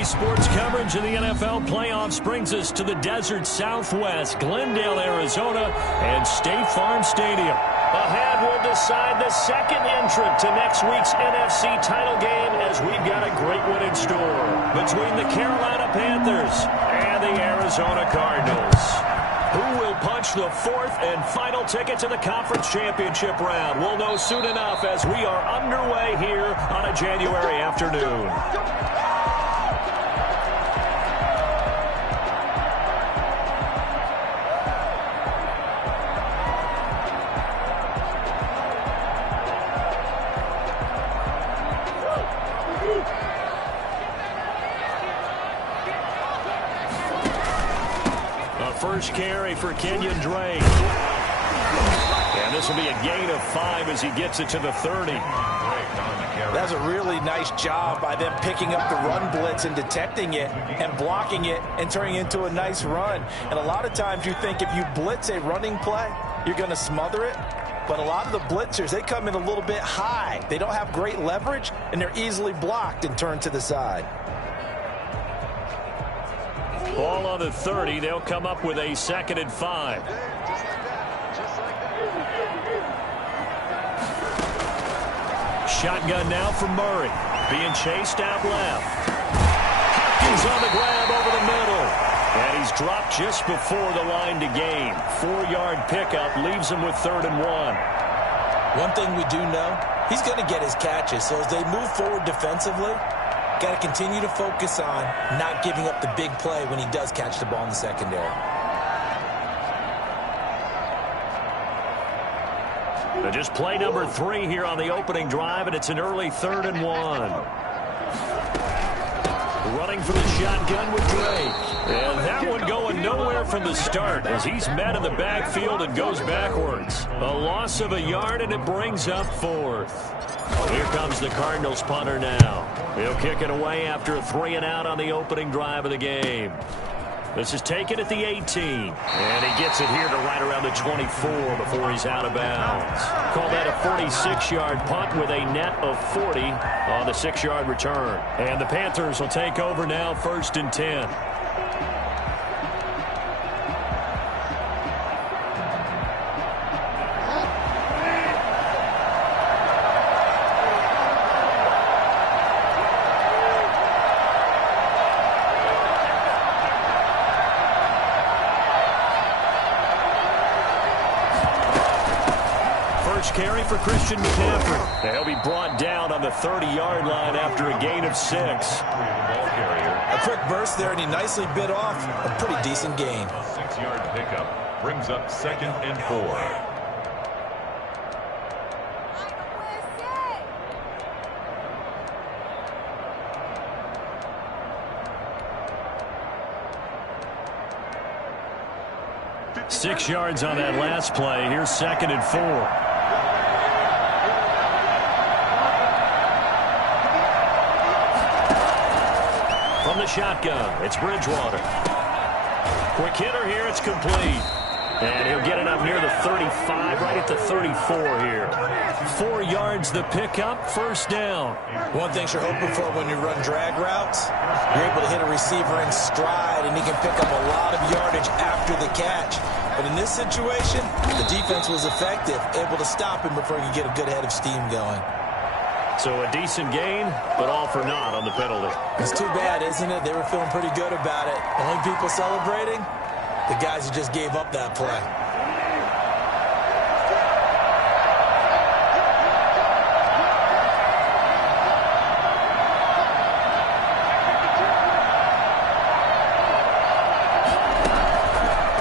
Today's sports coverage of the NFL playoffs brings us to the desert Southwest, Glendale, Arizona, and State Farm Stadium. Ahead, we'll decide the second entrant to next week's NFC title game as we've got a great one in store between the Carolina Panthers and the Arizona Cardinals. Who will punch the fourth and final ticket to the conference championship round? We'll know soon enough as we are underway here on a January afternoon. First carry for Kenyon Drake. And this will be a gain of 5 as he gets it to the 30. That's a really nice job by them picking up the run blitz and detecting it and blocking it and turning it into a nice run. And a lot of times you think if you blitz a running play, you're going to smother it. But a lot of the blitzers, they come in a little bit high. They don't have great leverage, and they're easily blocked and turned to the side. Ball on the 30. They'll come up with a 2nd and 5. Shotgun now from Murray. Being chased out left. Hopkins on the grab over the middle. And he's dropped just before the line to gain. 4-yard pickup leaves him with 3rd and 1. One thing we do know, he's going to get his catches. So as they move forward defensively, got to continue to focus on not giving up the big play when he does catch the ball in the secondary. Just play number 3 here on the opening drive, and it's an early 3rd and 1. Running for the shotgun with Drake. And that one going nowhere from the start as he's met in the backfield and goes backwards. A loss of a yard, and it brings up 4th. Here comes the Cardinals punter now. He'll kick it away after a 3-and-out on the opening drive of the game. This is taken at the 18. And he gets it here to right around the 24 before he's out of bounds. Call that a 46-yard punt with a net of 40 on the 6-yard return. And the Panthers will take over now, 1st and 10. Carry for Christian McCaffrey. He'll be brought down on the 30-yard line after a gain of 6. A quick burst there, and he nicely bit off a pretty decent gain. 6-yard pickup brings up 2nd and 4. Six yards on that last play. Here's 2nd and 4. From the shotgun, it's Bridgewater. Quick hitter here, it's complete. And he'll get it up near the 35, right at the 34 here. 4 yards the pickup, 1st down. One thing you're hoping for when you run drag routes, you're able to hit a receiver in stride, and he can pick up a lot of yardage after the catch. But in this situation, the defense was effective, able to stop him before he could get a good head of steam going. So a decent gain, but all for naught on the penalty. It's too bad, isn't it? They were feeling pretty good about it. Only people celebrating, the guys who just gave up that play.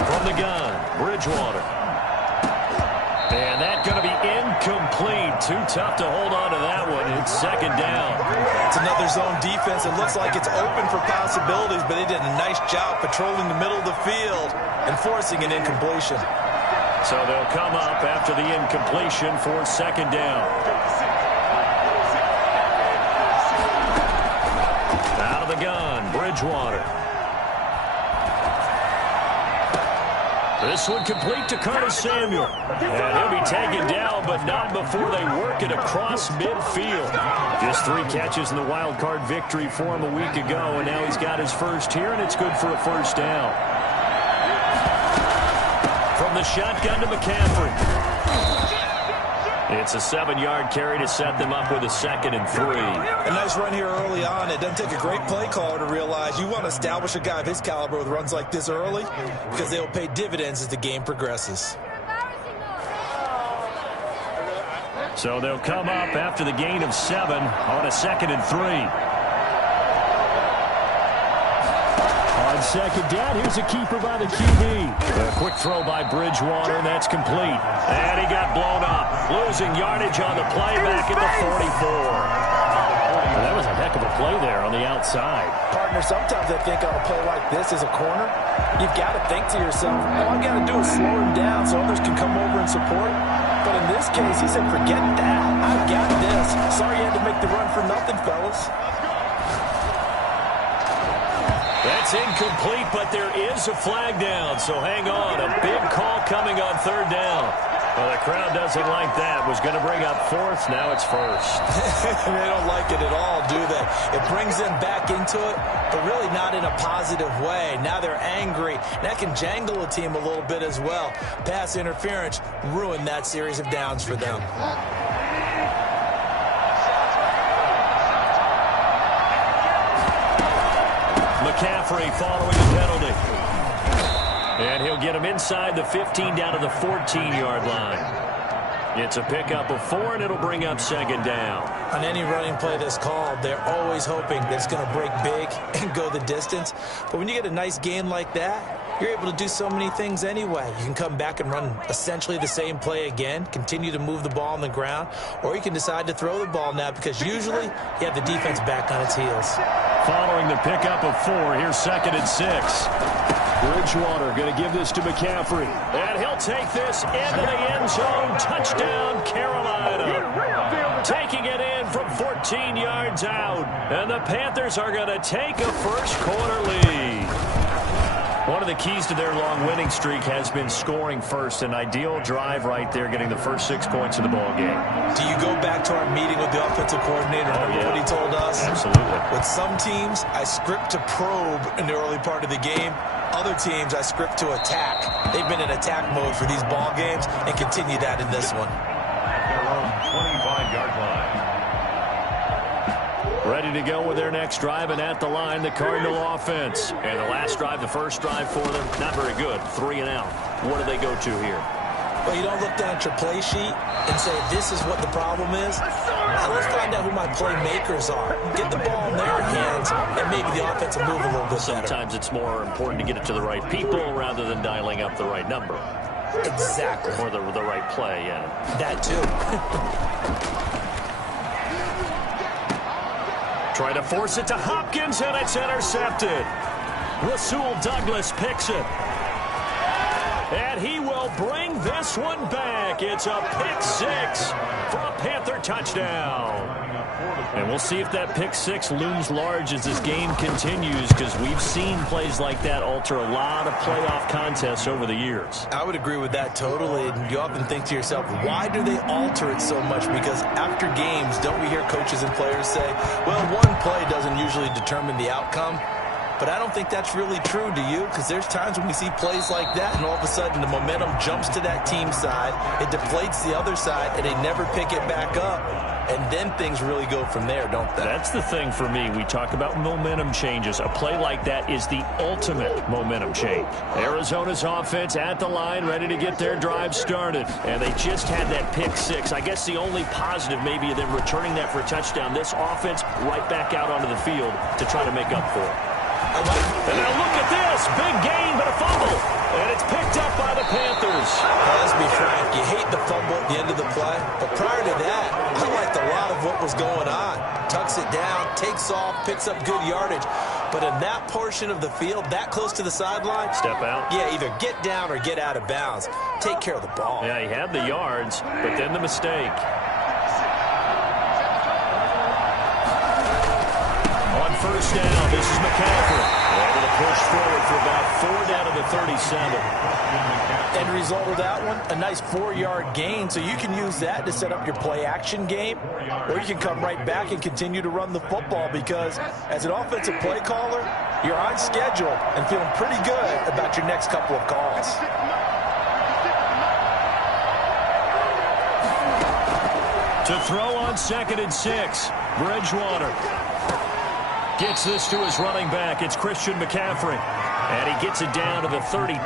From the gun, Bridgewater. And that's going to be incomplete. Too tough to hold on to that one. It's 2nd down. It's another zone defense. It looks like it's open for possibilities, but they did a nice job patrolling the middle of the field and forcing an incompletion. So they'll come up after the incompletion for 2nd down. Out of the the gun, Bridgewater. This one complete to Curtis Samuel. And he'll be taken down, but not before they work it across midfield. Just 3 catches in the wild card victory for him a week ago, and now he's got his first here, and it's good for a first down. From the shotgun to McCaffrey. It's a 7-yard carry to set them up with a 2nd and 3. A nice run here early on. It doesn't take a great play caller to realize you want to establish a guy of his caliber with runs like this early because they'll pay dividends as the game progresses. So they'll come up after the gain of 7 on a 2nd and 3. On 2nd down, here's a keeper by the QB. A quick throw by Bridgewater, and that's complete. And he got blown up, losing yardage on the play back at the 44. Well, that was a heck of a play there on the outside. Partner, sometimes I think on a play like this as a corner, you've got to think to yourself, all I got to do is slow him down so others can come over and support. But in this case, he said, forget that. I've got this. Sorry you had to make the run for nothing, fellas. That's incomplete, but there is a flag down, so hang on. A big call coming on 3rd down. Well, the crowd doesn't like that. Was going to bring up 4th. Now it's 1st. They don't like it at all, do they? It brings them back into it, but really not in a positive way. Now they're angry. That can jangle a team a little bit as well. Pass interference ruined that series of downs for them. McCaffrey following the penalty. And he'll get him inside the 15 down to the 14-yard line. It's a pickup of 4, and it'll bring up 2nd down. On any running play that's called, they're always hoping that it's going to break big and go the distance. But when you get a nice gain like that, you're able to do so many things anyway. You can come back and run essentially the same play again, continue to move the ball on the ground, or you can decide to throw the ball now because usually you have the defense back on its heels. Following the pickup of 4, here's 2nd and 6. Bridgewater going to give this to McCaffrey. And he'll take this into the end zone. Touchdown, Carolina. Taking it in from 14 yards out. And the Panthers are going to take a first-quarter lead. One of the keys to their long winning streak has been scoring first. An ideal drive right there, getting the first 6 points of the ball game. Do you go back to our meeting with the offensive coordinator? Remember what he told us? Absolutely. With some teams, I script to probe in the early part of the game. Other teams, I script to attack. They've been in attack mode for these ball games and continue that in this one. Their own 25-yard line. Ready to go with their next drive, and at the line, the Cardinal offense. And the last drive, the first drive for them, not very good. 3 and out. What do they go to here? Well, you don't look down at your play sheet and say, this is what the problem is. Now, let's find out who my playmakers are. Get the ball in their hands, and maybe the offense will move a little bit better. Sometimes it's more important to get it to the right people rather than dialing up the right number. Exactly. Or the right play, yeah. That, too. Try to force it to Hopkins, and it's intercepted. Rasul Douglas picks it. And he will bring this one back. It's a pick 6 for a Panther touchdown. And we'll see if that pick 6 looms large as this game continues, because we've seen plays like that alter a lot of playoff contests over the years. I would agree with that totally. And you often think to yourself, why do they alter it so much? Because after games, don't we hear coaches and players say, well, one play doesn't usually determine the outcome. But I don't think that's really true, do you? Because there's times when we see plays like that, and all of a sudden the momentum jumps to that team side, it deflates the other side, and they never pick it back up. And then things really go from there, don't they? That's the thing for me. We talk about momentum changes. A play like that is the ultimate momentum change. Arizona's offense at the line, ready to get their drive started. And they just had that pick 6. I guess the only positive maybe of them returning that for a touchdown. This offense right back out onto the field to try to make up for it. And now look at this. Big gain, but a fumble. And it's picked up by the Panthers. Let's be frank. You hate the fumble at the end of the play. But prior to that, I liked a lot of what was going on. Tucks it down, takes off, picks up good yardage. But in that portion of the field, that close to the sideline. Step out. Yeah, either get down or get out of bounds. Take care of the ball. Yeah, he had the yards, but then the mistake. First down, this is McCaffrey. Able to push forward for about 4 down to the 37. End result of that one, a nice 4-yard gain, so you can use that to set up your play-action game, or you can come right back and continue to run the football because as an offensive play caller, you're on schedule and feeling pretty good about your next couple of calls. To throw on 2nd and 6, Bridgewater gets this to his running back. It's Christian McCaffrey, and he gets it down to the 32.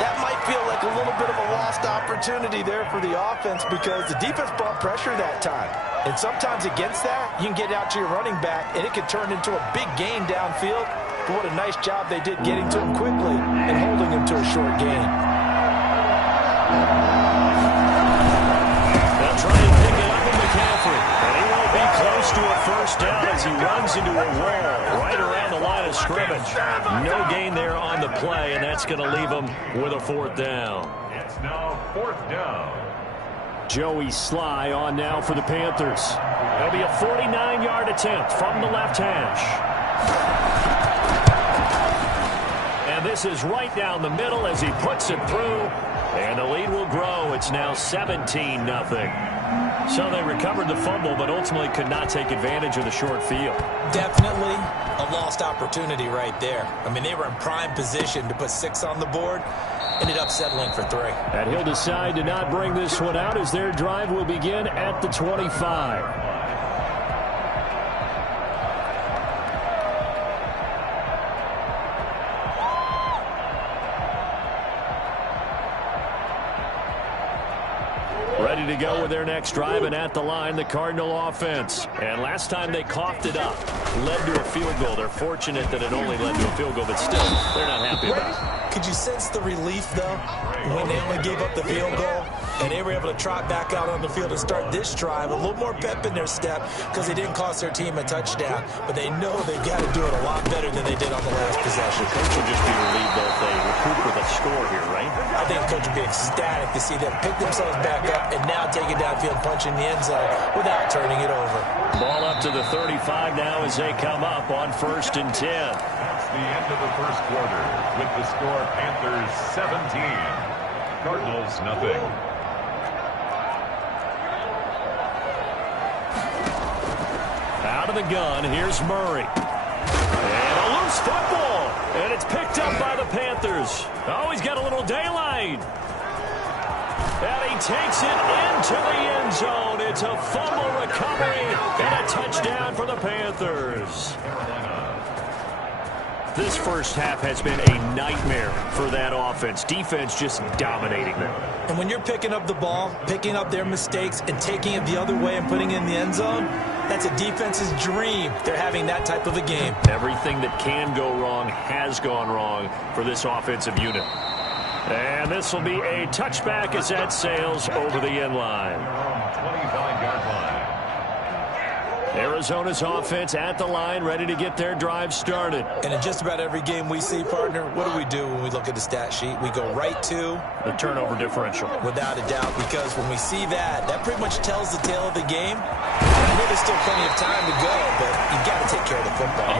That might feel like a little bit of a lost opportunity there for the offense because the defense brought pressure that time. And sometimes against that, you can get out to your running back, and it can turn into a big gain downfield. But what a nice job they did getting to him quickly and holding him to a short gain. They'll try and pick it up with McCaffrey. And he won't be close to a first down as he runs into a wall right around the line of scrimmage. No gain there on the play, and that's going to leave him with a 4th down. It's now 4th down. Joey Sly on now for the Panthers. It'll be a 49-yard attempt from the left hash. And this is right down the middle as he puts it through. And the lead will grow. It's now 17-0. So they recovered the fumble, but ultimately could not take advantage of the short field. Definitely a lost opportunity right there. I mean, they were in prime position to put 6 on the board. Ended up settling for 3. And he'll decide to not bring this one out as their drive will begin at the 25. Ready to go with their next drive, and at the line, the Cardinal offense. And last time they coughed it up, led to a field goal. They're fortunate that it only led to a field goal, but still, they're not happy about it. Could you sense the relief, though, when they only gave up the field goal and they were able to trot back out on the field and start this drive? A little more pep in their step because they didn't cost their team a touchdown, but they know they've got to do it a lot better than they did on the last possession. The coach will just be relieved though if they recoup with a score here, right? I think the coach will be ecstatic to see them pick themselves back up and now take it downfield, punch in the end zone without turning it over. Ball up to the 35 now as they come up on 1st and 10. That's the end of the first quarter with the score Panthers 17, Cardinals nothing. Out of the gun, here's Murray. And a loose football. And it's picked up by the Panthers. Oh, he's got a little daylight. And he takes it into the end zone. It's a fumble recovery and a touchdown for the Panthers. This first half has been a nightmare for that offense. Defense just dominating them. And when you're picking up the ball, picking up their mistakes, and taking it the other way and putting it in the end zone, that's a defense's dream. They're having that type of a game. Everything that can go wrong has gone wrong for this offensive unit. And this will be a touchback as that sails over the end line. 25-yard line. Arizona's offense at the line, ready to get their drive started. And in just about every game we see, partner, what do when we look at the stat sheet? We go right to the turnover differential. Without a doubt, because when we see that, that pretty much tells the tale of the game. I know there's still plenty of time to go, but you've got to take care of the football.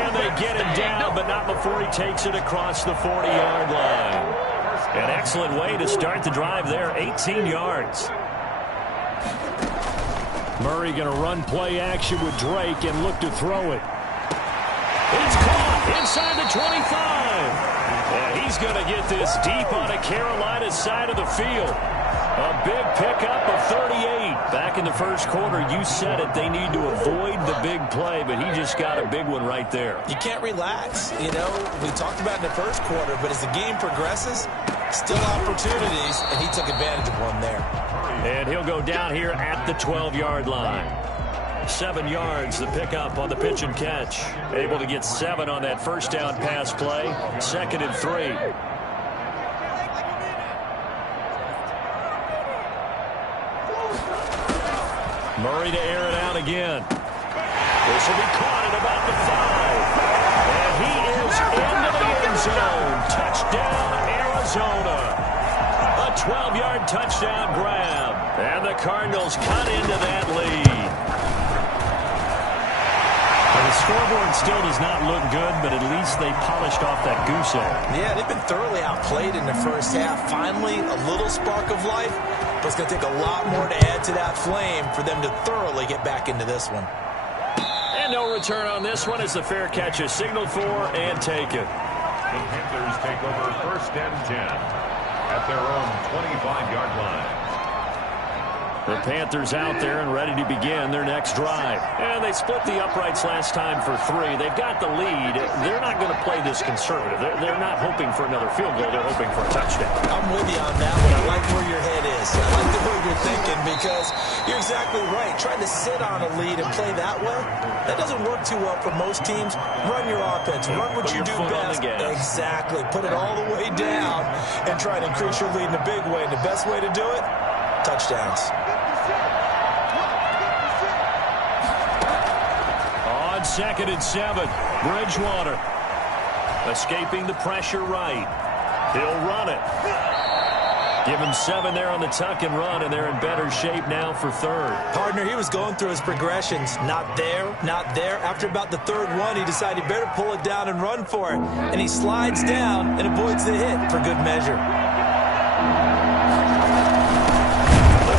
And they get him down, but not before he takes it across the 40-yard line. An excellent way to start the drive there, 18 yards. Murray going to run play action with Drake and look to throw it. It's caught inside the 25. And he's going to get this deep on a Carolina side of the field. A big pickup of 38. Back in the first quarter, you said it, they need to avoid the big play, but he just got a big one right there. You can't relax. You know, we talked about in the first quarter, but as the game progresses, still opportunities, and he took advantage of one there. And he'll go down here at the 12-yard line. 7 yards, the pickup on the pitch and catch. Able to get 7 on that first down pass play. 2nd and 3. Murray to air it out again. This will be caught at about the 5. And he is into the end zone. Touchdown, Arizona. A 12-yard touchdown grab. And the Cardinals cut into that lead. A The scoreboard still does not look good, but at least they polished off that goose egg. Yeah, they've been thoroughly outplayed in the first half. Finally, a little spark of life, but it's going to take a lot more to add to that flame for them to thoroughly get back into this one. And no return on this one as the fair catch is signaled for and taken. The Panthers take over 1st and 10 at their own 25-yard line. The Panthers out there and ready to begin their next drive. And they split the uprights last time for 3. They've got the lead. They're not going to play this conservative. They're not hoping for another field goal. They're hoping for a touchdown. I'm with you on that one. I like where your head is. I like the way you're thinking because you're exactly right. Trying to sit on a lead and play that way, that doesn't work too well for most teams. Run your offense. Run what you do best. Exactly. Put it all the way down and try to increase your lead in a big way. And the best way to do it, touchdowns. On 2nd and 7, Bridgewater escaping the pressure right. He'll run it. Give him 7 there on the tuck and run, and they're in better shape now for 3rd. Partner, he was going through his progressions. Not there, not there. After about the 3rd one, he decided he better pull it down and run for it. And he slides down and avoids the hit for good measure.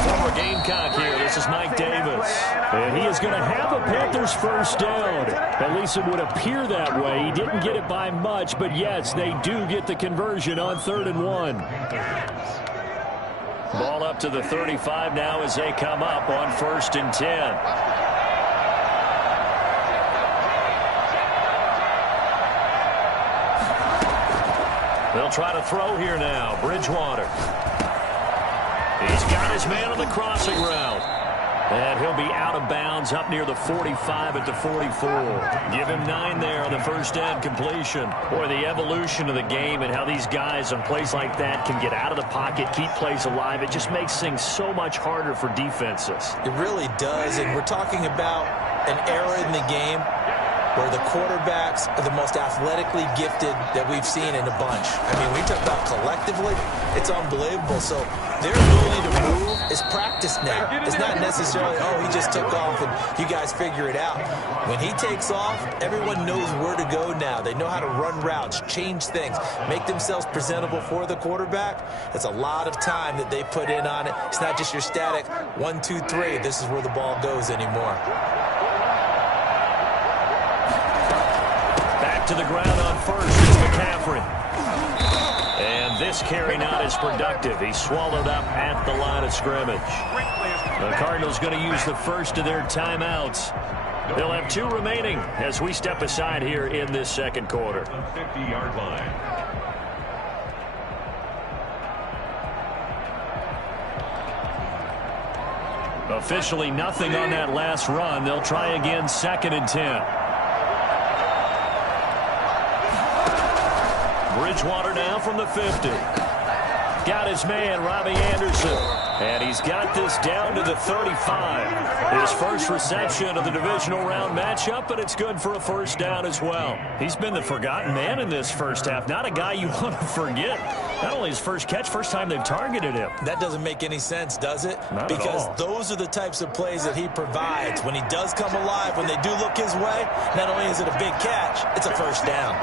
Former Gamecock here. This is Mike Davis. And he is going to have a Panthers first down. At least it would appear that way. He didn't get it by much, but yes, they do get the conversion on 3rd and 1. Ball up to the 35 now as they come up on 1st and 10. They'll try to throw here now. Bridgewater. He's got his man on the crossing route. And he'll be out of bounds up near the 45 at the 44. Give him 9 there on the first down completion. Boy, the evolution of the game and how these guys on plays like that can get out of the pocket, keep plays alive, it just makes things so much harder for defenses. It really does, and we're talking about an era in the game where the quarterbacks are the most athletically gifted that we've seen in a bunch. I mean, we talk about collectively, it's unbelievable. So their ability to move is practiced now. It's not necessarily, oh, he just took off and you guys figure it out. When he takes off, everyone knows where to go now. They know how to run routes, change things, make themselves presentable for the quarterback. That's a lot of time that they put in on it. It's not just your static 1, 2, 3. This is where the ball goes anymore. To the ground on 1st is McCaffrey. And this carry not as productive. He's swallowed up at the line of scrimmage. The Cardinals going to use the first of their timeouts. They'll have 2 remaining as we step aside here in this 2nd quarter. 50-yard line. Officially nothing on that last run. They'll try again 2nd and 10. Bridgewater now from the 50. Got his man, Robbie Anderson. And he's got this down to the 35. His first reception of the divisional round matchup, but it's good for a first down as well. He's been the forgotten man in this first half. Not a guy you want to forget. Not only his first catch, first time they've targeted him. That doesn't make any sense, does it? Not because at all. Those are the types of plays that he provides. When he does come alive, when they do look his way, not only is it a big catch, it's a first down.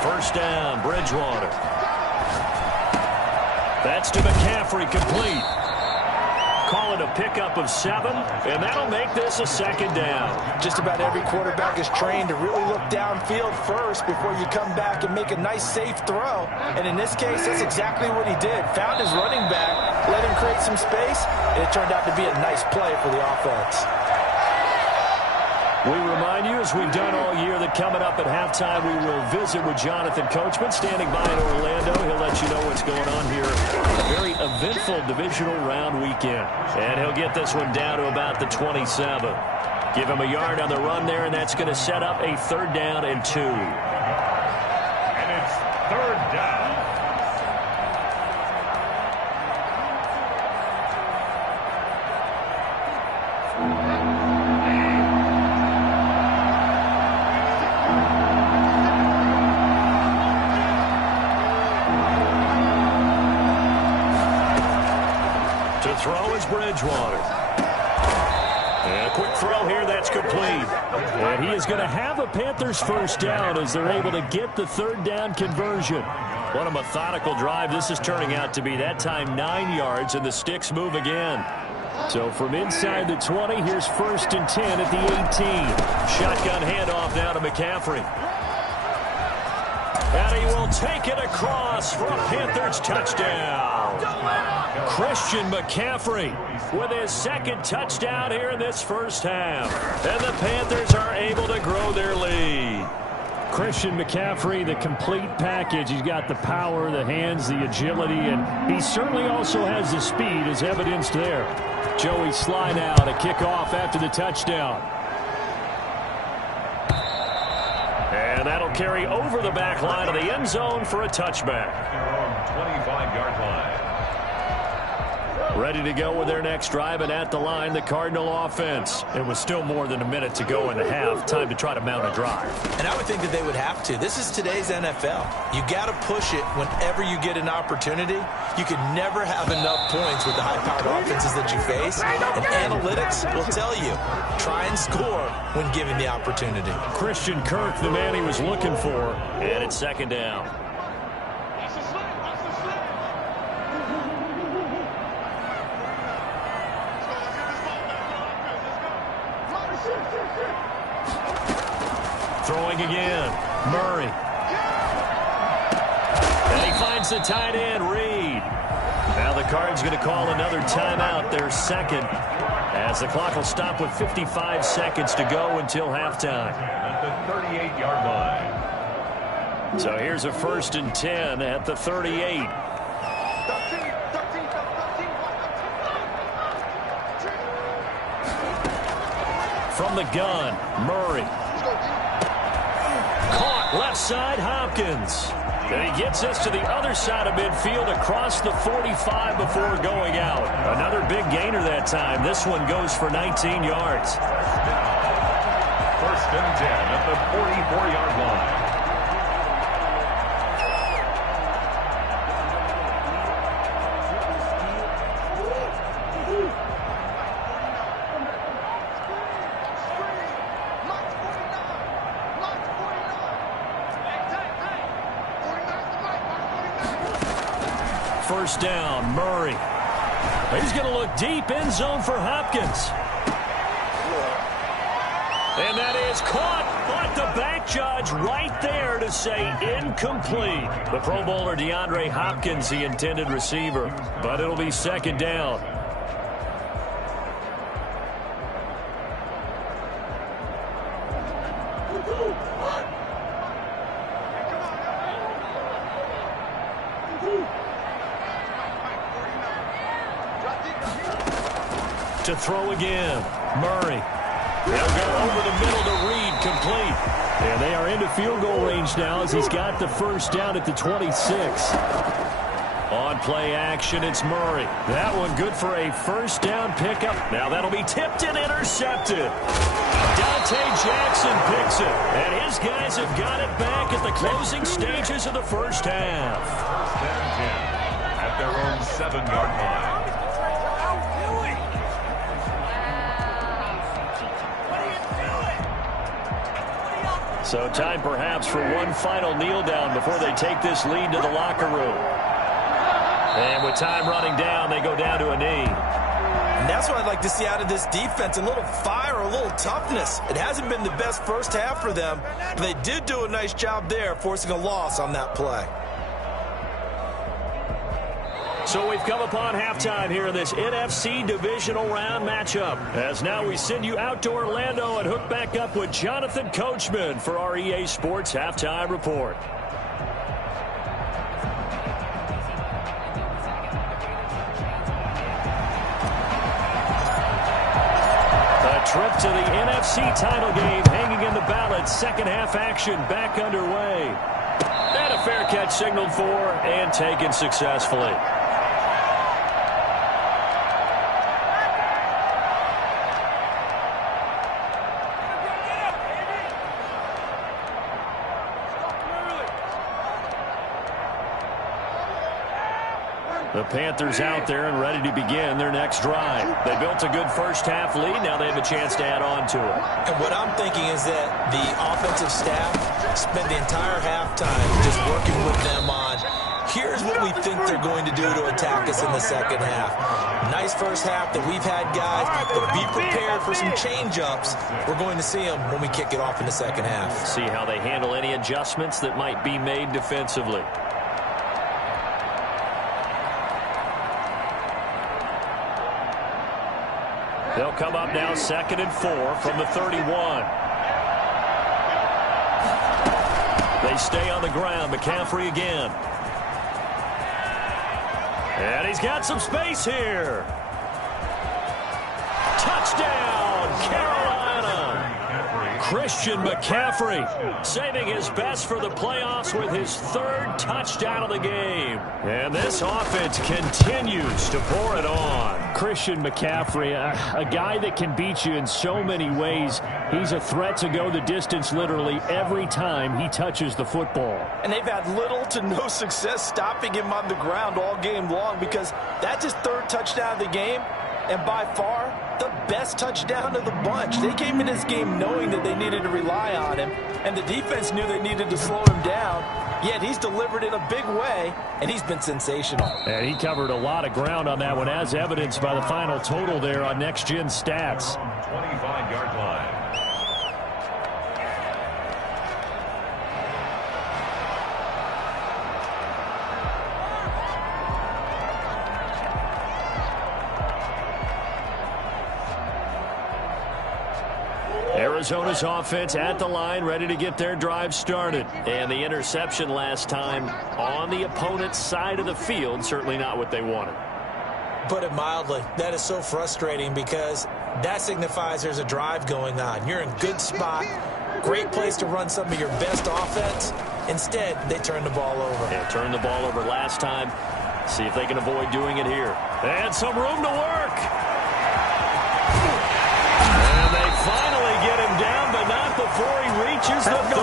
First down, Bridgewater. That's to McCaffrey, complete. Call it a pickup of 7, and that'll make this a 2nd down. Just about every quarterback is trained to really look downfield first before you come back and make a nice, safe throw. And in this case, that's exactly what he did. Found his running back, let him create some space, and it turned out to be a nice play for the offense. We remind you, as we've done all year, that coming up at halftime, we will visit with Jonathan Coachman, standing by in Orlando. He'll let you know what's going on here. A very eventful divisional round weekend. And he'll get this one down to about the 27. Give him a yard on the run there, and that's going to set up a 3rd down and 2. And it's 3rd down. Throw is Bridgewater. And A quick throw here, that's complete. And he is going to have a Panthers first down as they're able to get the third down conversion. What a methodical drive this is turning out to be. That time 9 yards, and the sticks move again. So from inside the 20, here's 1st and 10 at the 18. Shotgun handoff now to McCaffrey. And he will take it across for a Panthers touchdown. Christian McCaffrey with his 2nd touchdown here in this first half. And the Panthers are able to grow their lead. Christian McCaffrey, the complete package. He's got the power, the hands, the agility, and he certainly also has the speed as evidenced there. Joey Sly now to kick off after the touchdown. And that'll carry over the back line of the end zone for a touchback. 25-yard line. Ready to go with their next drive, and at the line, the Cardinal offense. It was still more than a minute to go in the half. Time to try to mount a drive. And I would think that they would have to. This is today's NFL. You got to push it whenever you get an opportunity. You can never have enough points with the high-powered offenses that you face. And analytics will tell you, try and score when given the opportunity. Christian Kirk, the man he was looking for, and it's 2nd down. Throwing again, Murray. And he finds the tight end, Reed. Now the Cards going to call another timeout, their 2nd, as the clock will stop with 55 seconds to go until halftime. At the 38-yard line. So here's a 1st and 10 at the 38. From the gun, Murray. Caught left side, Hopkins. And he gets us to the other side of midfield across the 45 before going out. Another big gainer that time. This one goes for 19 yards. 1st and 10 at the 44-yard line. First down, Murray. He's going to look deep, end zone for Hopkins. And that is caught, but the back judge right there to say incomplete. The Pro Bowler DeAndre Hopkins, the intended receiver, but it'll be 2nd down. To throw again, Murray. They'll go over the middle to Reed, complete. And they are into field goal range now as he's got the first down at the 26. On play action, it's Murray. That one good for a first down pickup. Now that'll be tipped and intercepted. Dante Jackson picks it. And his guys have got it back at the closing stages of the first half. 1st and 10 at their own 7-yard line. So time perhaps for one final kneel down before they take this lead to the locker room. And with time running down, they go down to a knee. And that's what I'd like to see out of this defense, a little fire, a little toughness. It hasn't been the best first half for them, but they did do a nice job there, forcing a loss on that play. So we've come upon halftime here in this NFC divisional round matchup. As now we send you out to Orlando and hook back up with Jonathan Coachman for our EA Sports Halftime Report. A trip to the NFC title game hanging in the balance. Second half action back underway. And a fair catch signaled for and taken successfully. The Panthers out there and ready to begin their next drive. They built a good first-half lead. Now they have a chance to add on to it. And what I'm thinking is that the offensive staff spent the entire halftime just working with them on, here's what we think they're going to do to attack us in the second half. Nice first half that we've had, guys, but be prepared for some change-ups. We're going to see them when we kick it off in the second half. See how they handle any adjustments that might be made defensively. They'll come up now 2nd and 4 from the 31. They stay on the ground. McCaffrey again. And he's got some space here. Touchdown, Carolina. Christian McCaffrey saving his best for the playoffs with his 3rd touchdown of the game. And this offense continues to pour it on. Christian McCaffrey, a guy that can beat you in so many ways. He's a threat to go the distance literally every time he touches the football. And they've had little to no success stopping him on the ground all game long because that's his 3rd touchdown of the game. And by far, the best touchdown of the bunch. They came in this game knowing that they needed to rely on him, and the defense knew they needed to slow him down. Yet he's delivered in a big way, and he's been sensational. And he covered a lot of ground on that one, as evidenced by the final total there on Next Gen Stats. 25-yard line. Arizona's offense at the line, ready to get their drive started. And the interception last time on the opponent's side of the field, certainly not what they wanted. Put it mildly, that is so frustrating because that signifies there's a drive going on. You're in good spot, great place to run some of your best offense. Instead, they turn the ball over. Yeah, turned the ball over last time. See if they can avoid doing it here. And some room to work. And they finally get him down, but not before he reaches the 34.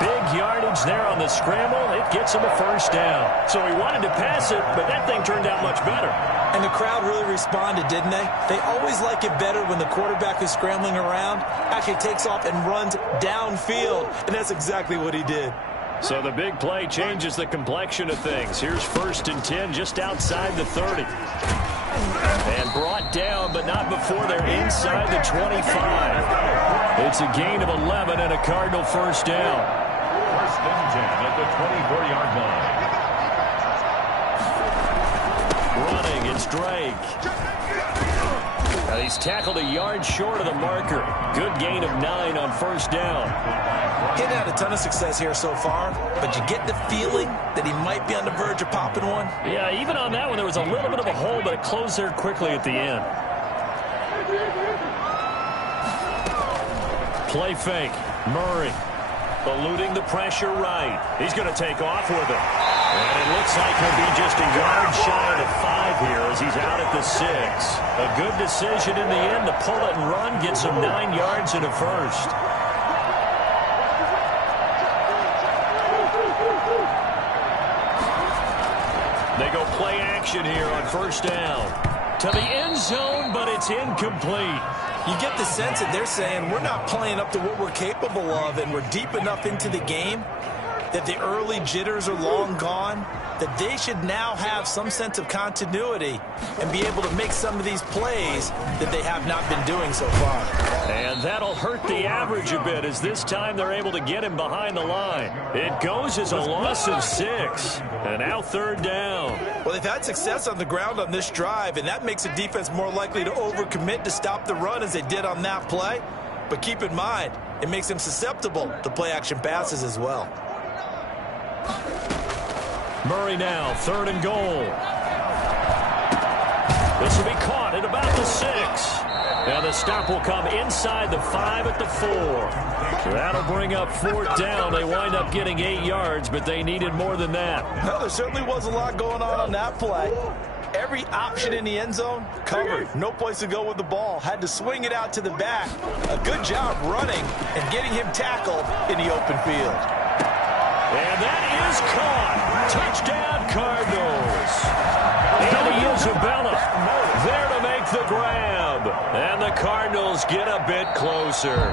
Big yardage there on the scramble. It gets him a first down. So he wanted to pass it, but that thing turned out much better. And the crowd really responded, didn't they? They always like it better when the quarterback is scrambling around, actually takes off and runs downfield. And that's exactly what he did. So the big play changes the complexion of things. Here's 1st and 10 just outside the 30. And brought down, but not before they're inside the 25. It's a gain of 11 and a Cardinal first down. 1st and 10 at the 24-yard line. Running, it's Drake. Now he's tackled a yard short of the marker. Good gain of 9 on first down. He's had a ton of success here so far, but you get the feeling that he might be on the verge of popping one. Yeah, even on that one, there was a little bit of a hole, but it closed there quickly at the end. Play fake. Murray eluding the pressure right. He's going to take off with it. And it looks like he'll be just a yard shy of the 5 here as he's out at the 6. A good decision in the end to pull it and run, gets him 9 yards and a first. They go play action here on first down. To the end zone, but it's incomplete. You get the sense that they're saying we're not playing up to what we're capable of, and we're deep enough into the game that the early jitters are long gone, that they should now have some sense of continuity and be able to make some of these plays that they have not been doing so far. And that'll hurt the average a bit as this time they're able to get him behind the line. It goes as a loss of 6. And now 3rd down. Well, they've had success on the ground on this drive, and that makes the defense more likely to overcommit to stop the run as they did on that play. But keep in mind, it makes them susceptible to play-action passes as well. Murray now, 3rd and goal. This will be caught at about the 6. Now the stop will come inside the 5 at the 4. That'll bring up 4th down. They wind up getting 8 yards, but they needed more than that. Well, there certainly was a lot going on that play. Every option in the end zone covered. No place to go with the ball. Had to swing it out to the back. A good job running and getting him tackled in the open field. And that is caught. Touchdown, Cardinals. And Isabella there to make the grab. And the Cardinals get a bit closer.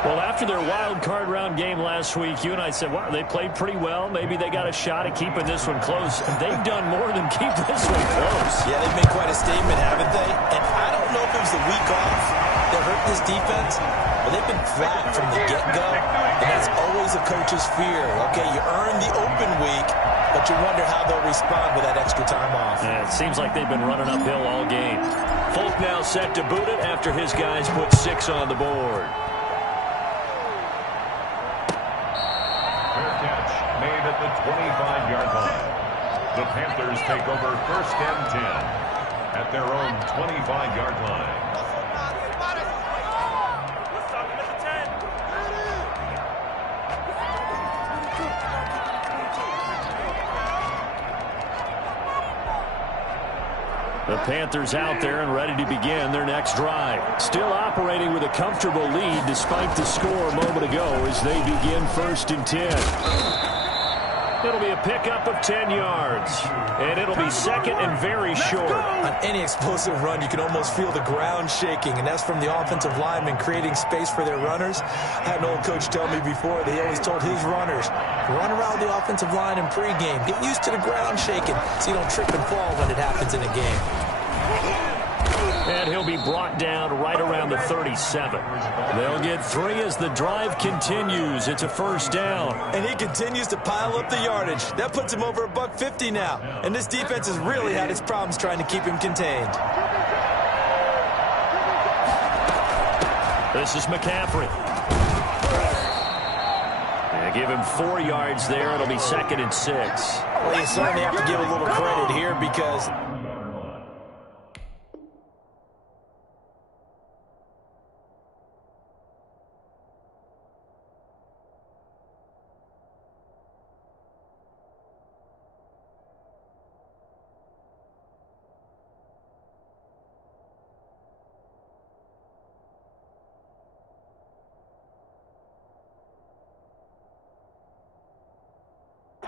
Well, after their wild card round game last week, you and I said, wow, they played pretty well. Maybe they got a shot at keeping this one close. And they've done more than keep this one close. Yeah, they've made quite a statement, haven't they? And I don't know if it was the week off that hurt this defense, but they've been flat from the get-go. And that's always a coach's fear. Okay, you earn the open week, but you wonder how they'll respond with that extra time off. Yeah, it seems like they've been running uphill all game. Folk now set to boot it after his guys put 6 on the board. Made at the 25-yard line. The Panthers take over 1st and 10 at their own 25-yard line. The Panthers out there and ready to begin their next drive. Still operating with a comfortable lead despite the score a moment ago as they begin 1st and 10. It'll be a pickup of 10 yards. And it'll be 2nd and very short. On any explosive run, you can almost feel the ground shaking, and that's from the offensive linemen creating space for their runners. I had an old coach tell me before, they always told his runners, run around the offensive line in pregame. Get used to the ground shaking so you don't trip and fall when it happens in a game. And he'll be brought down right around the 37. They'll get 3 as the drive continues. It's a 1st down. And he continues to pile up the yardage. That puts him over $150 now. And this defense has really had its problems trying to keep him contained. This is McCaffrey. And give him 4 yards there. It'll be 2nd and 6. Well, you certainly have to give a little credit here because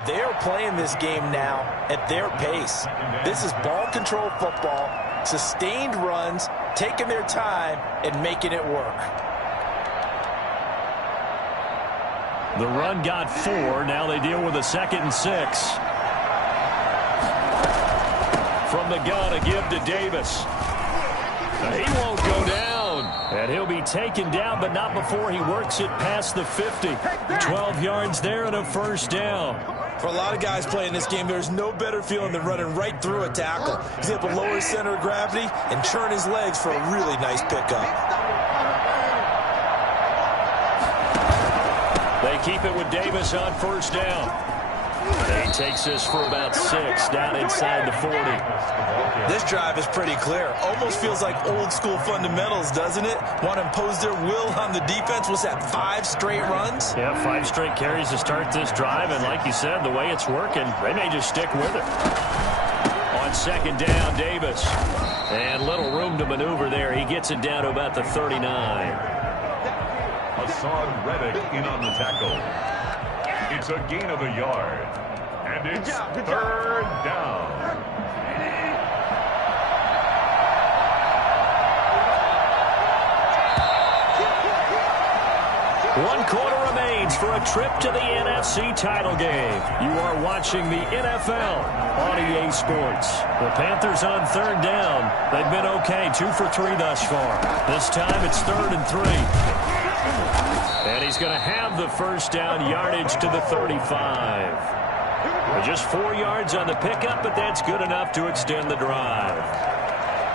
they're playing this game now at their pace. This is ball control football, sustained runs, taking their time and making it work. The run got 4. Now they deal with a 2nd and 6. From the gun, a give to Davis. He won't go down. And he'll be taken down, but not before he works it past the 50. 12 yards there and a 1st down. For a lot of guys playing this game, there's no better feeling than running right through a tackle. He's able to lower his center of gravity and churn his legs for a really nice pickup. They keep it with Davis on 1st down. He takes this for about 6 down inside the 40. This drive is pretty clear. Almost feels like old school fundamentals, doesn't it? Want to impose their will on the defense. What's that, 5 straight runs? Yeah, 5 straight carries to start this drive. And like you said, the way it's working, they may just stick with it. On 2nd down, Davis. And little room to maneuver there. He gets it down to about the 39. Hassan Reddick in on the tackle. It's a gain of a yard. And it's 3rd down. One quarter remains for a trip to the NFC title game. You are watching the NFL on EA Sports. The Panthers on 3rd down. They've been okay, 2 for 3 thus far. This time it's 3rd and 3. And he's going to have the 1st down, yardage to the 35. Just 4 yards on the pickup, but that's good enough to extend the drive.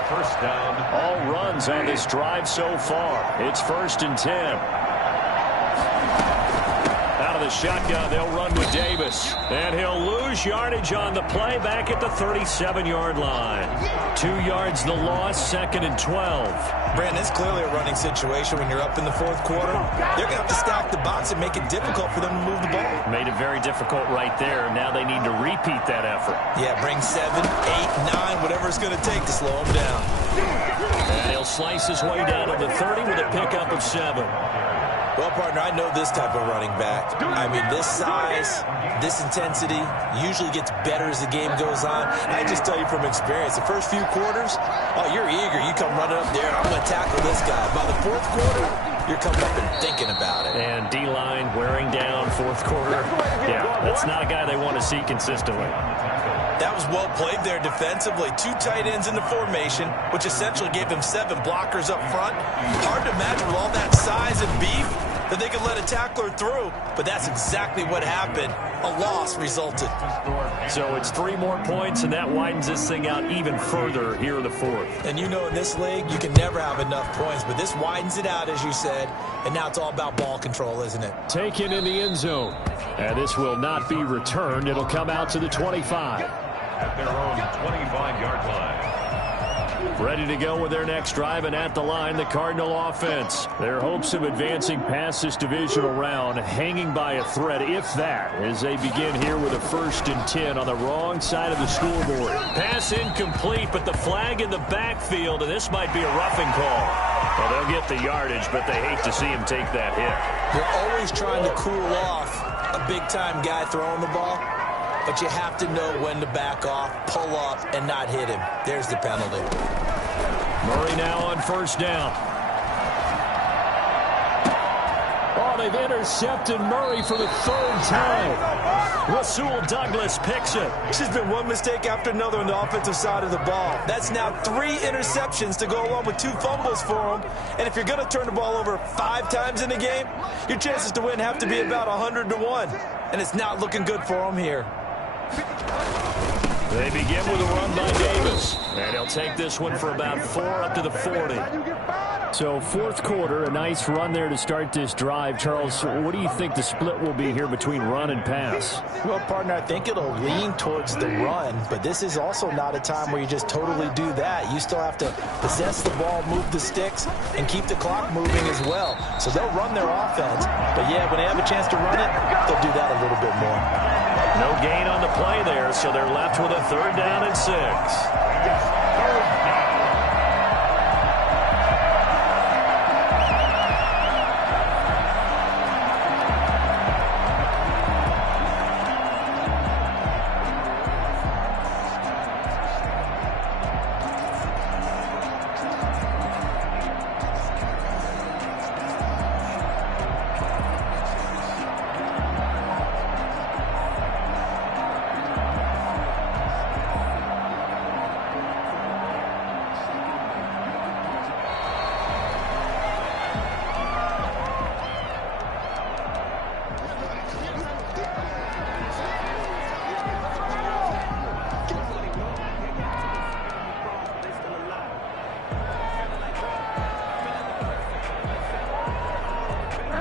1st down. All runs on this drive so far. It's 1st and 10. Out of the shotgun, they'll run with Davis. And he'll lose yardage on the play back at the 37-yard line. 2 yards the loss, 2nd and 12. Brandon, it's clearly a running situation when you're up in the 4th quarter. They're going to have to stack the box and make it difficult for them to move the ball. Made it very difficult right there. Now they need to repeat that effort. Yeah, bring 7, 8, 9, whatever it's going to take to slow them down. And he'll slice his way down to the 30 with a pickup of 7. Well, partner, I know this type of running back. I mean, this size, this intensity usually gets better as the game goes on. I just tell you from experience, the first few quarters, oh, you're eager. You come running up there, I'm going to tackle this guy. By the fourth quarter, you're coming up and thinking about it. And D-line wearing down fourth quarter. Yeah, that's not a guy they want to see consistently. That was well played there defensively. 2 tight ends in the formation, which essentially gave them 7 blockers up front. Hard to imagine with all that size and beef that they could let a tackler through, but that's exactly what happened. A loss resulted. So it's 3 more points, and that widens this thing out even further here in the fourth. And you know in this league, you can never have enough points, but this widens it out, as you said, and now it's all about ball control, isn't it? Taken in the end zone. And this will not be returned. It'll come out to the 25. At their own 25-yard line. Ready to go with their next drive, and at the line, the Cardinal offense. Their hopes of advancing past this divisional round hanging by a thread, if that, as they begin here with a 1st and 10 on the wrong side of the scoreboard. Pass incomplete, but the flag in the backfield, and this might be a roughing call. Well, they'll get the yardage, but they hate to see him take that hit. You're always trying to cool off a big-time guy throwing the ball, but you have to know when to back off, pull up, and not hit him. There's the penalty. Murray now on 1st down. Oh, they've intercepted Murray for the 3rd time. Rasul Douglas picks it. It's just been one mistake after another on the offensive side of the ball. That's now 3 interceptions to go along with 2 fumbles for him. And if you're going to turn the ball over 5 times in the game, your chances to win have to be about 100 to 1. And it's not looking good for him here. They begin with a run by Davis. And he'll take this one for about 4 up to the 40. So 4th quarter, a nice run there to start this drive. Charles, what do you think the split will be here between run and pass? Well, partner, I think it'll lean towards the run, but this is also not a time where you just totally do that. You still have to possess the ball, move the sticks, and keep the clock moving as well. So they'll run their offense, but yeah, when they have a chance to run it, they'll do that a little bit more. No gain on the play there, so they're left with a 3rd down and 6.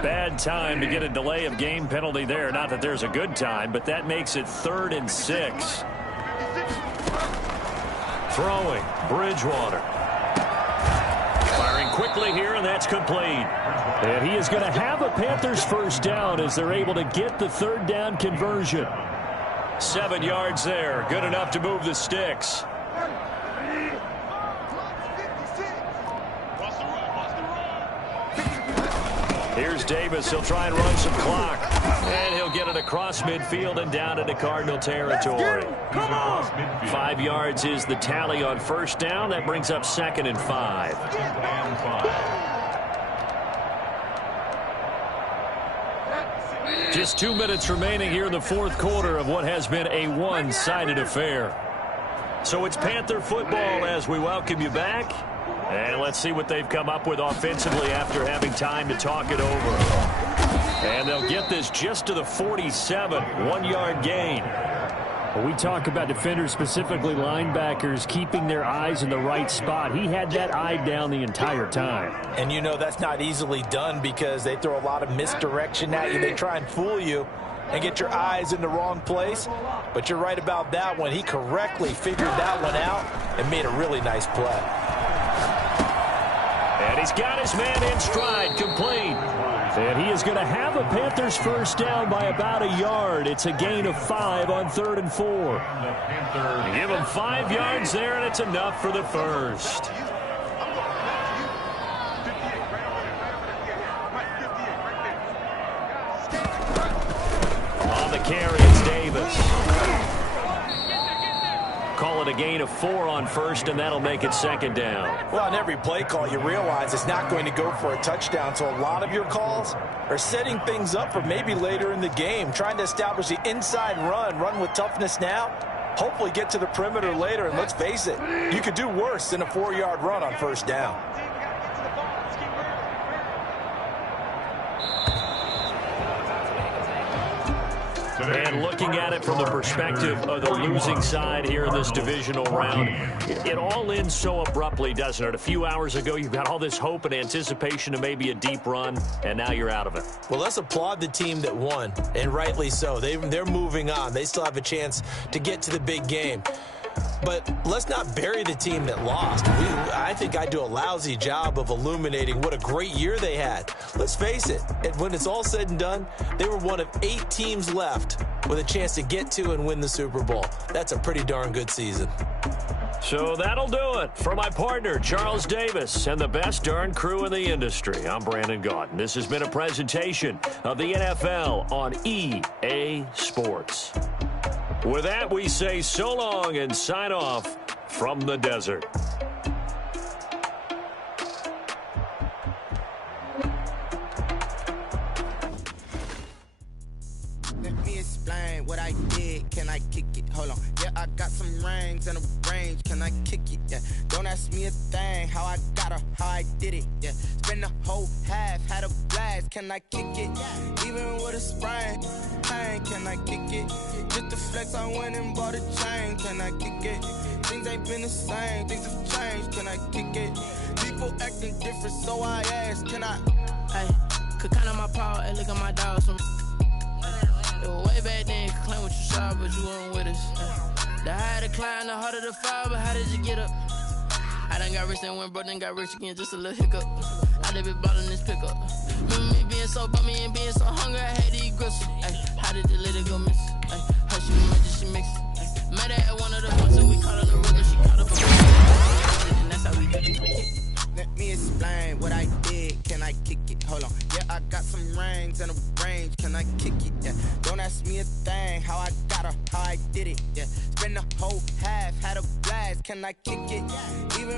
Bad time to get a delay of game penalty there. Not that there's a good time, but that makes it 3rd and 6. Throwing, Bridgewater. Firing quickly here, and that's complete. And he is going to have a Panthers 1st down as they're able to get the 3rd down conversion. 7 yards there. Good enough to move the sticks. Here's Davis. He'll try and run some clock. And he'll get it across midfield and down into Cardinal territory. 5 yards is the tally on 1st down. That brings up 2nd and 5. Just 2 minutes remaining here in the 4th quarter of what has been a one-sided affair. So it's Panther football as we welcome you back. And let's see what they've come up with offensively after having time to talk it over. And they'll get this just to the 47, 1-yard gain. Well, we talk about defenders, specifically linebackers, keeping their eyes in the right spot. He had that eye down the entire time. And you know that's not easily done because they throw a lot of misdirection at you. They try and fool you and get your eyes in the wrong place. But you're right about that one. He correctly figured that one out and made a really nice play. And he's got his man in stride, complete. And he is going to have a Panthers 1st down by about a yard. It's a gain of 5 on 3rd and 4. Give him 5 yards there, and it's enough for the 1st. carry. It's Davis. Call it a gain of 4 on first, and that'll make it second down. Well, on every play call, you realize it's not going to go for a touchdown, so a lot of your calls are setting things up for maybe later in the game, trying to establish the inside run with toughness now, hopefully get to the perimeter later, and let's face it, you could do worse than a 4-yard run on first down. And looking at it from the perspective of the losing side here in this divisional round, it all ends so abruptly, doesn't it? A few hours ago, you've got all this hope and anticipation of maybe a deep run, and now you're out of it. Well, let's applaud the team that won, and rightly so. They're moving on. They still have a chance to get to the big game. But let's not bury the team that lost. I think I do a lousy job of illuminating what a great year they had. Let's face it, when it's all said and done, they were one of 8 teams left with a chance to get to and win the Super Bowl. That's a pretty darn good season. So that'll do it. For my partner, Charles Davis, and the best darn crew in the industry, I'm Brandon Gaudin. This has been a presentation of the NFL on EA Sports. With that, we say so long and sign off from the desert. Let me explain what I did. Can I kick it? Hold on. Yeah, I got some rings and a range. Can I kick it? Yeah. Don't ask me a thing. How I got her, how I did it. Yeah. Spend the whole half, had a blast. Can I kick it? Even with a sprain. Pain, can I kick it? Just to flex, I went and bought a chain. Can I kick it? Things ain't been the same. Things have changed. Can I kick it? People acting different, so I asked, can I? Hey, could count on my power and look at my dogs from. It was way back then, could claim what you saw, but you weren't with us. The higher the climb, the harder the fall, but how did you get up? I done got rich and went broke, then got rich again, just a little hiccup. I done been ballin' this pickup. Remember me being so bummy and being so hungry, I had to eat gristle. Ay, how did the lady go miss? Ay, how she magic, she mix it. Met her at one of the bumps, and we caught her the river, she caught up a and that's how we do it. Let me explain what I did. Can I kick it? Hold on. Yeah, I got some rings and a range. Can I kick it? Yeah. Don't ask me a thing. How I got her, how I did it. Yeah. Spend the whole half, had a blast. Can I kick it? Even